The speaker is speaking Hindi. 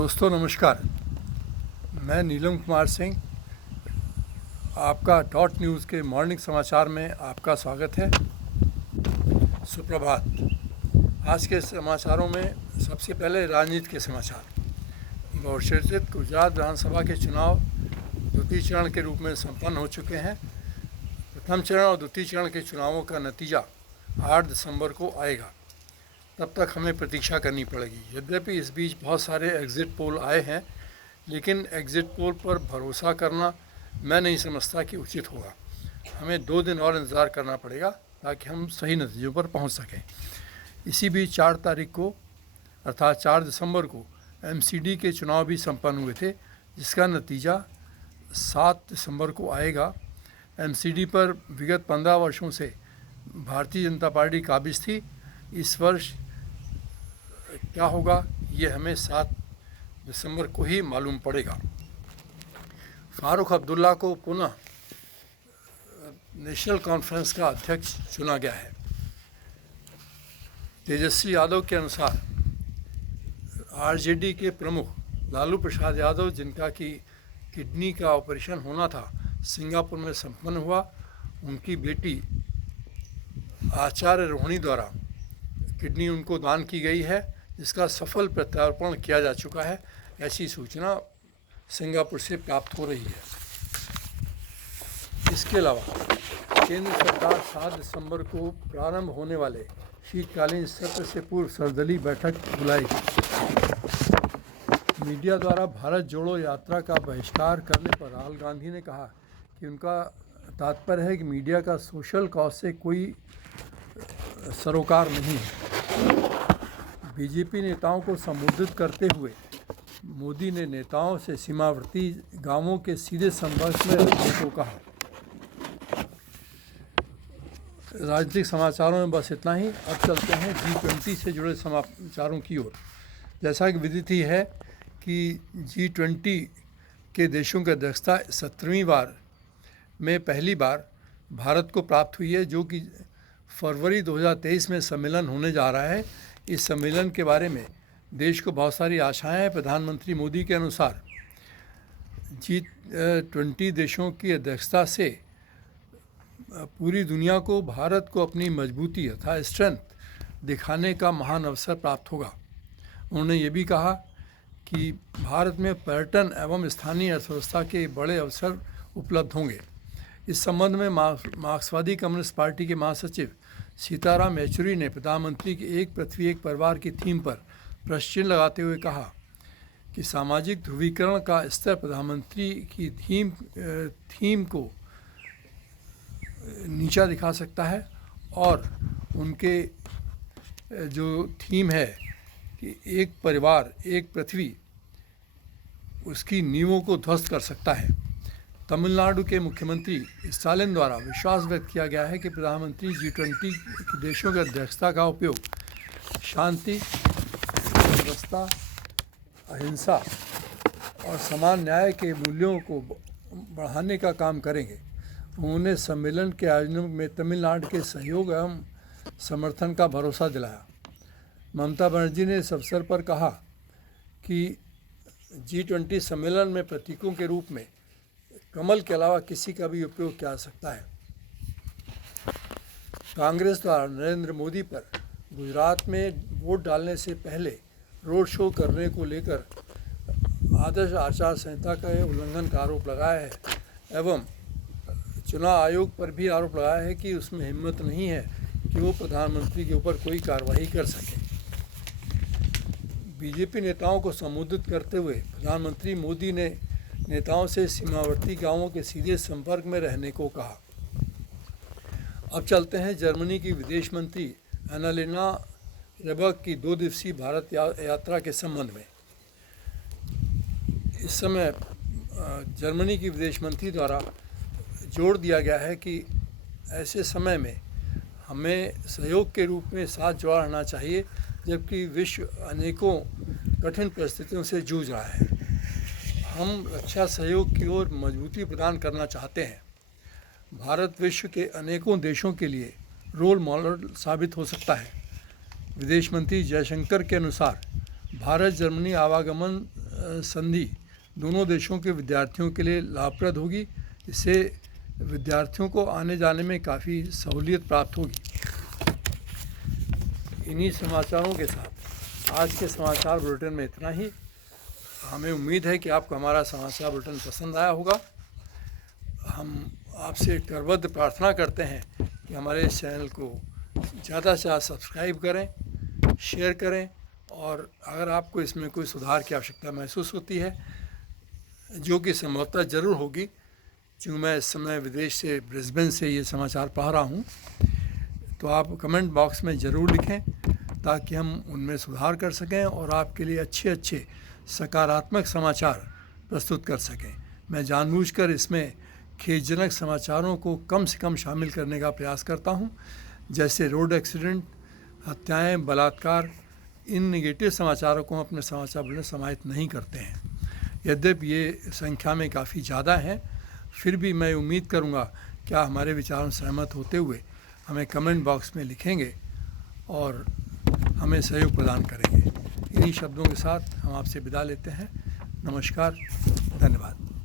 दोस्तों नमस्कार। मैं नीलम कुमार सिंह, आपका डॉट न्यूज़ के मॉर्निंग समाचार में आपका स्वागत है। सुप्रभात। आज के समाचारों में सबसे पहले राजनीति के समाचार। बहुचर्चित गुजरात विधानसभा के चुनाव द्वितीय चरण के रूप में संपन्न हो चुके हैं। प्रथम चरण और द्वितीय चरण के चुनावों का नतीजा 8 दिसंबर को आएगा। तब तक हमें प्रतीक्षा करनी पड़ेगी। यद्यपि इस बीच बहुत सारे एग्ज़िट पोल आए हैं, लेकिन एग्ज़िट पोल पर भरोसा करना मैं नहीं समझता कि उचित होगा। हमें 2 दिन और इंतज़ार करना पड़ेगा ताकि हम सही नतीजों पर पहुंच सकें। इसी बीच 4 तारीख को अर्थात 4 दिसंबर को एमसीडी के चुनाव भी संपन्न हुए थे, जिसका नतीजा 7 दिसंबर को आएगा। एमसीडी पर विगत 15 वर्षों से भारतीय जनता पार्टी काबिज थी। इस वर्ष क्या होगा ये हमें 7 दिसंबर को ही मालूम पड़ेगा। फारूक अब्दुल्ला को पुनः नेशनल कॉन्फ्रेंस का अध्यक्ष चुना गया है। तेजस्वी यादव के अनुसार आरजेडी के प्रमुख लालू प्रसाद यादव, जिनका कि किडनी का ऑपरेशन होना था, सिंगापुर में संपन्न हुआ। उनकी बेटी आचार्य रोहिणी द्वारा किडनी उनको दान की गई है, जिसका सफल प्रत्यारोपण किया जा चुका है। ऐसी सूचना सिंगापुर से प्राप्त हो रही है। इसके अलावा केंद्र सरकार 7 दिसंबर को प्रारंभ होने वाले शीतकालीन सत्र से पूर्व सर्वदलीय बैठक बुलाएगी। मीडिया द्वारा भारत जोड़ो यात्रा का बहिष्कार करने पर राहुल गांधी ने कहा कि उनका तात्पर्य है कि मीडिया का सोशल कॉज से कोई सरोकार नहीं है। बीजेपी नेताओं को संबोधित करते हुए मोदी ने नेताओं से सीमावर्ती गांवों के सीधे संपर्क में रहने को कहा। राजनीतिक समाचारों में बस इतना ही। अब चलते हैं G20 से जुड़े समाचारों की ओर। जैसा कि विदित ही है कि G20 के देशों की अध्यक्षता 17वीं बार में पहली बार भारत को प्राप्त हुई है, जो कि फरवरी 2023 में सम्मेलन होने जा रहा है। इस सम्मेलन के बारे में देश को बहुत सारी आशाएं हैं। प्रधानमंत्री मोदी के अनुसार G20 देशों की अध्यक्षता से पूरी दुनिया को भारत को अपनी मजबूती अर्थात स्ट्रेंथ दिखाने का महान अवसर प्राप्त होगा। उन्होंने ये भी कहा कि भारत में पर्यटन एवं स्थानीय अर्थव्यवस्था के बड़े अवसर उपलब्ध होंगे। इस संबंध में मार्क्सवादी कम्युनिस्ट पार्टी के महासचिव सीताराम येचुरी ने प्रधानमंत्री की एक पृथ्वी एक परिवार की थीम पर प्रश्न चिन्ह लगाते हुए कहा कि सामाजिक ध्रुवीकरण का स्तर प्रधानमंत्री की थीम को नीचा दिखा सकता है और उनके जो थीम है कि एक परिवार एक पृथ्वी, उसकी नींवों को ध्वस्त कर सकता है। तमिलनाडु के मुख्यमंत्री स्टालिन द्वारा विश्वास व्यक्त किया गया है कि प्रधानमंत्री G20 देशों की अध्यक्षता का उपयोग शांति, व्यवस्था, अहिंसा और समान न्याय के मूल्यों को बढ़ाने का काम करेंगे। उन्होंने सम्मेलन के आयोजन में तमिलनाडु के सहयोग एवं समर्थन का भरोसा दिलाया। ममता बनर्जी ने इस अवसर पर कहा कि G20 सम्मेलन में प्रतीकों के रूप में कमल के अलावा किसी का भी उपयोग किया जा सकता है। कांग्रेस द्वारा नरेंद्र मोदी पर गुजरात में वोट डालने से पहले रोड शो करने को लेकर आदर्श आचार संहिता का उल्लंघन का आरोप लगाया है एवं चुनाव आयोग पर भी आरोप लगाया है कि उसमें हिम्मत नहीं है कि वो प्रधानमंत्री के ऊपर कोई कार्रवाई कर सके। बीजेपी नेताओं को संबोधित करते हुए प्रधानमंत्री मोदी ने नेताओं से सीमावर्ती गांवों के सीधे संपर्क में रहने को कहा। अब चलते हैं जर्मनी की विदेश मंत्री एनालेना बेर्बॉक की 2 दिवसीय भारत यात्रा के संबंध में। इस समय जर्मनी की विदेश मंत्री द्वारा जोर दिया गया है कि ऐसे समय में हमें सहयोग के रूप में साथ जुड़ा रहना चाहिए, जबकि विश्व अनेकों कठिन परिस्थितियों से जूझ रहा है। हम रक्षा सहयोग की ओर मजबूती प्रदान करना चाहते हैं। भारत विश्व के अनेकों देशों के लिए रोल मॉडल साबित हो सकता है। विदेश मंत्री जयशंकर के अनुसार भारत जर्मनी आवागमन संधि दोनों देशों के विद्यार्थियों के लिए लाभप्रद होगी। इससे विद्यार्थियों को आने जाने में काफ़ी सहूलियत प्राप्त होगी। इन्हीं समाचारों के साथ आज के समाचार बुलेटिन में इतना ही। हमें उम्मीद है कि आपको हमारा समाचार बुलेटिन पसंद आया होगा। हम आपसे करबद्ध प्रार्थना करते हैं कि हमारे इस चैनल को ज़्यादा से ज़्यादा सब्सक्राइब करें, शेयर करें, और अगर आपको इसमें कोई सुधार की आवश्यकता महसूस होती है, जो कि संभवतः ज़रूर होगी, क्योंकि मैं इस समय विदेश से ब्रिस्बेन से ये समाचार पढ़ रहा हूँ, तो आप कमेंट बॉक्स में ज़रूर लिखें ताकि हम उनमें सुधार कर सकें और आपके लिए अच्छे अच्छे सकारात्मक समाचार प्रस्तुत कर सकें। मैं जानबूझकर इसमें खेदजनक समाचारों को कम से कम शामिल करने का प्रयास करता हूं, जैसे रोड एक्सीडेंट, हत्याएं, बलात्कार। इन नेगेटिव समाचारों को हम अपने समाचार बुलेटिन समाहित नहीं करते हैं। यद्यपि ये संख्या में काफ़ी ज़्यादा हैं, फिर भी मैं उम्मीद करूंगा कि आप हमारे विचारों से सहमत होते हुए हमें कमेंट बॉक्स में लिखेंगे और हमें सहयोग प्रदान करेंगे। इन्हीं शब्दों के साथ हम आपसे विदा लेते हैं। नमस्कार, धन्यवाद।